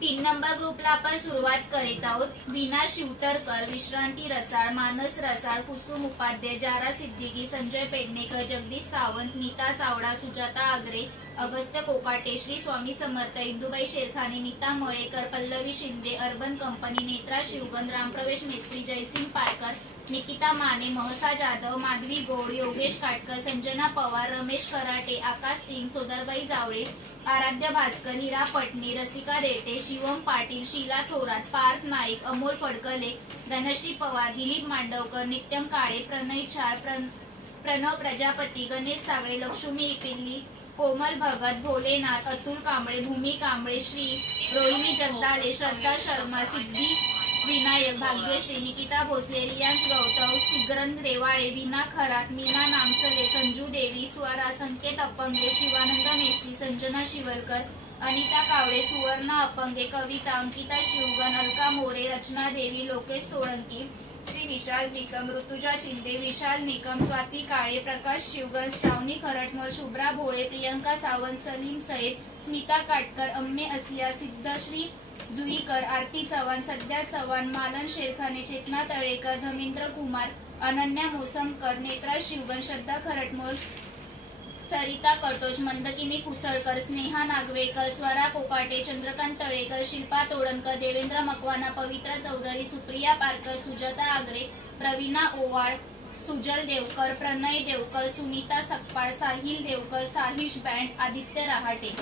3 number ग्रुपला आपण सुरुवात करीत आहोत। वीणा शिवतरकर, विश्रांती रसाळ, मानस रसाळ, कुसुम उपाध्याय, जारा सिद्दीकी, संजय पेडणेकर, जगदीश सावंत, नीता चावडा, सुजाता आगरे, अगस्त्य कोकाटे, श्री स्वामी समर्थ, इंदुबाई शेरखाने, नीता मळेकर, पल्लवी शिंदे, अर्बन कंपनी, नेत्रा शिवगण, रामप्रवेश मेस्त्री, जयसिंग पारकर, निकिता माने, महसा जाधव, माधवी गौड, योगेश काटकर, संजना पवार, रमेश कराटे, आकाश सिंग, सोदरबाई जावळे, आराध्य भास्कर, हिरा पटणे, रसिका रेटे, शिवम पाटील, शीला थोरात, पार्थ नाईक, अमोल फडकले, धनश्री पवार, दिलीप मांडवकर, नित्यम काळे, प्रणय चार, प्रणव प्रजापती, गणेश सागळे, लक्ष्मी पिल्ली, कोमल भगत, भोलेनाथ, अतुल कांबळे, भूमी कांबळे, श्री, रोहिणी जगदाले, श्रद्धा शर्मा, सिद्धी विनायक, भाग्यश्री, निकिता भोसले, रियांश गौतम, सिगरन रेवाळे, वीणा खरात, मीना नामसले, संजू देवी, स्वरा, संकेत अपंगे, शिवानंद मेस्त्री, संजना शिवलकर, अनिता कावळे, सुवर्णा अपंगे, कविता, अंकिता शिवगण, अलका मोरे, रचना देवी, लोकेश सोळंकी, श्री विशाल निकम, ऋतुजा शिंदे, विशाल निकम, स्वाती काळे, प्रकाश शिवगण, श्रावणी खरटमल, शुभ्रा भोळे, प्रियंका सावंत, सलीम सैद, स्मिता काटकर, अम्मे असलिया, सिद्धश्री जुईकर, आरती चव्हाण, सध्या चव्हाण, मालन शेरखाने, चेतना तळेकर, धमेंद्र कुमार, अनन्या मोसमकर, नेत्रा शिवगण, श्रद्धा खरटमल, सरिता कटोच, मंदकिनी कुसळकर, स्नेहा नागवेकर, स्वरा कोकाटे, चंद्रकांत तळेकर, शिल्पा तोडणकर, देवेंद्र मकवाना, पवित्रा चौधरी, सुप्रिया पारकर, सुजाता आगरे, प्रवीणा ओवाळ, सुजल देवकर, प्रणय देवकर, सुनीता सकपाळ, साहिल देवकर, साहिश बँड, आदित्य रहाटे।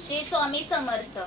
श्री स्वामी समर्थ।